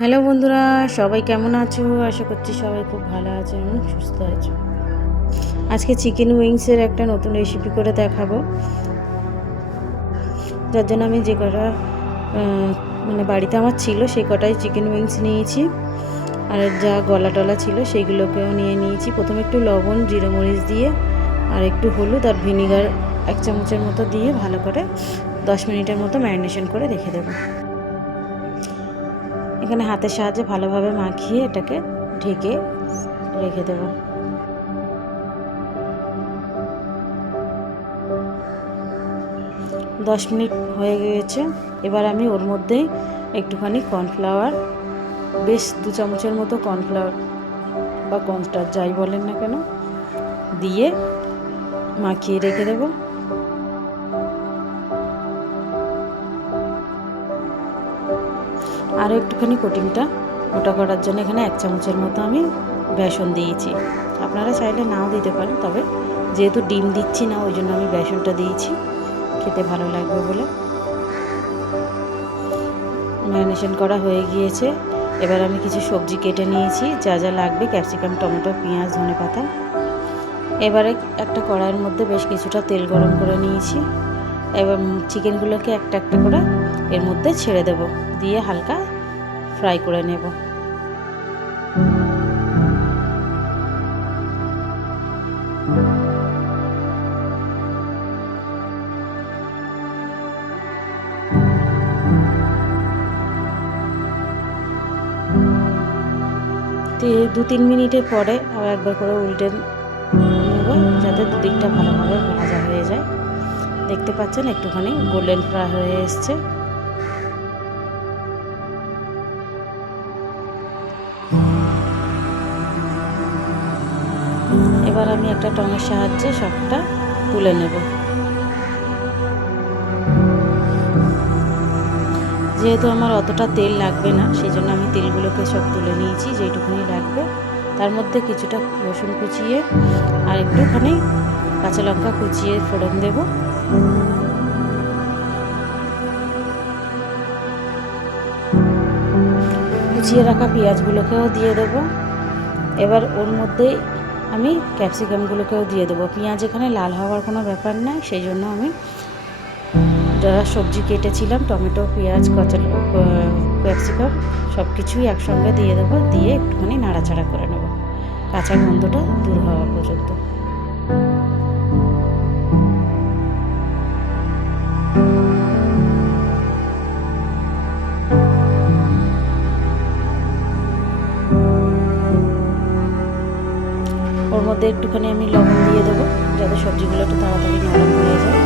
Hello বন্ধুরা, সবাই কেমন আছো? আশা করছি সবাই খুব ভালো আছো এবং সুস্থ আছো। আজকে চিকেন উইংসের একটা নতুন রেসিপি করে দেখাবো। যার জন্য আমি যে কটা বাড়িতে আমার ছিল সেই কটাই চিকেন উইংস নিয়েছি। আর যা গলা টলা ছিল সেইগুলোকেও নিয়ে নিয়েছি। প্রথমে একটু লবণ, জিরে মরিচ দিয়ে আর একটু হলুদ আর ভিনিগার 1 চামচের মতো দিয়ে ভালো করে 10 মিনিটের মতো ম্যারিনেশন করে রেখে দেবো। এখানে হাতের সাহায্যে ভালোভাবে মাখিয়ে এটাকে ঢেকে রেখে দেব। দশ মিনিট হয়ে গিয়েছে। এবার আমি ওর মধ্যেই একটুখানি কর্নফ্লাওয়ার, বেশ 2 চামচের মতো কর্নফ্লাওয়ার বা কর্নস্টার্চ যাই বলেন না কেন, দিয়ে মাখিয়ে রেখে দেব। আরও একটুখানি কোটিংটা মোটা করার জন্য এখানে 1 চামচের মতো আমি বেসন দিয়েছি। আপনারা চাইলে নাও দিতে পারেন, তবে যেহেতু ডিম দিচ্ছি না ওই জন্য আমি বেসনটা দিয়েছি, খেতে ভালো লাগবে বলে। ম্যারিনেশন করা হয়ে গিয়েছে। এবার আমি কিছু সবজি কেটে নিয়েছি, যা যা লাগবে ক্যাপসিকাম, টমেটো, পেঁয়াজ, ধনেপাতা। এবারে একটা কড়াইয়ের মধ্যে বেশ কিছুটা তেল গরম করে নিয়েছি। এবার চিকেনগুলোকে একটা একটা করে এর মধ্যে ছেড়ে দেব, দিয়ে হালকা ফ্রাই করে নেব। তো 2-3 মিনিটের পরে আবার একবার করে উল্টে নেব, যাতে দুদিকটা ভালোভাবে ভাজা হয়ে যায়। দেখতে পাচ্ছেন একটুখানি গোল্ডেন ফ্রাই হয়ে এসছে। এবার আমি একটা টঙের সাহায্যে সবটা তুলে নেব। যেহেতু আমার অতটা তেল লাগবে না, সেই জন্য আমি তেলগুলোকে সব তুলে নিয়েছি যেইটুকুনি লাগবে। তার মধ্যে কিছুটা রসুন কুচিয়ে আর একটুখানি কাঁচা লঙ্কা কুচিয়ে ফোড়ন দেব। কুচিয়ে রাখা পেঁয়াজগুলোকেও দিয়ে দেব। এবার ওর মধ্যেই আমি ক্যাপসিকামগুলোকেও দিয়ে দেবো। পেঁয়াজ এখানে লাল হওয়ার কোনো ব্যাপার নয়, সেই জন্য আমি যারা সবজি কেটেছিলাম, টমেটো, পেঁয়াজ, ক্যাপসিকাম সব কিছুই একসঙ্গে দিয়ে দেবো, দিয়ে একটুখানি নাড়াচাড়া করে নেব কাঁচা গন্ধটা দূর হওয়া পর্যন্ত। ওর মধ্যে একটুখানি আমি লবণ দিয়ে দেবো, যাতে সবজিগুলো একটু তাড়াতাড়ি নরম হয়ে যায়।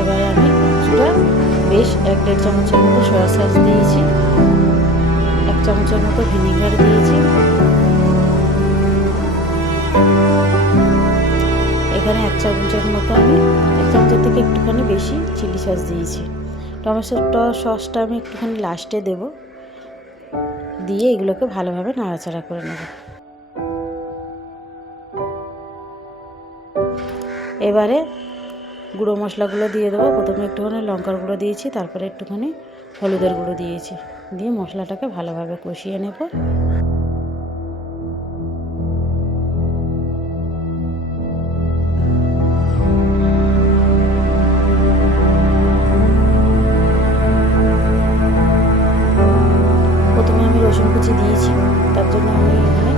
এবারে আমি কিছুটা বেশ 1-1.5 চামচের মতো সয়া সস দিয়েছি, 1 চামচের মতো ভিনিগার দিয়েছি। এখানে 1 চামচের মতো আমি 1 চামচের থেকে একটুখানি বেশি চিলি সস দিয়েছি। টমেটো সসটা আমি একটুখানি লাস্টে দেব, দিয়ে এগুলোকে ভালোভাবে নাড়াচাড়া করে নেব। এবারে গুঁড়ো মশলাগুলো দিয়ে দেবো। প্রথমে একটুখানি লঙ্কার গুঁড়ো দিয়েছি, তারপরে একটুখানি হলুদের গুঁড়ো দিয়েছি, দিয়ে মশলাটাকে ভালোভাবে কষিয়ে নেব। প্রথমে আমি রসুন কুচি দিয়েছি, তার জন্য আমি এখানে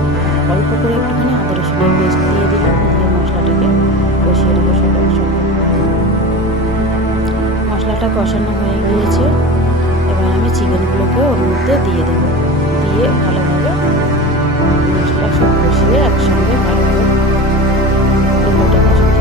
অল্প করে একটুখানি আদা রসুনের পেস্ট দিয়ে দিলাম, দিয়ে মশলাটাকে কষিয়ে নেবো সবার সঙ্গে। মশলাটা কষানো হয়ে গিয়েছে। এবার আমি চিকেনগুলোকে ওর মধ্যে দিয়ে দেবো, দিয়ে ভালোভাবে মশলা সব কষিয়ে একসঙ্গে ভালোভাবে এগুলোটা পছন্দ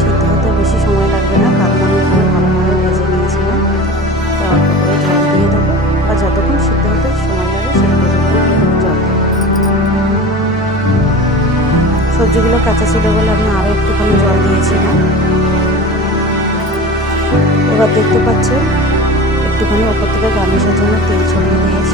সিদ্ধ হতে বেশি সময় লাগবে না, কারণ আমি এখানে ভালোভাবে ভেজে নিয়েছিলাম। তা অল্প করে সবজিগুলো কাঁচা ছিল বলে আমি আরও একটুখানি জল দিয়েছিলাম। এবার দেখতে পাচ্ছেন একটুখানি ওপর থেকে গার্নিশের জন্য তেল ছড়িয়ে দিয়েছি।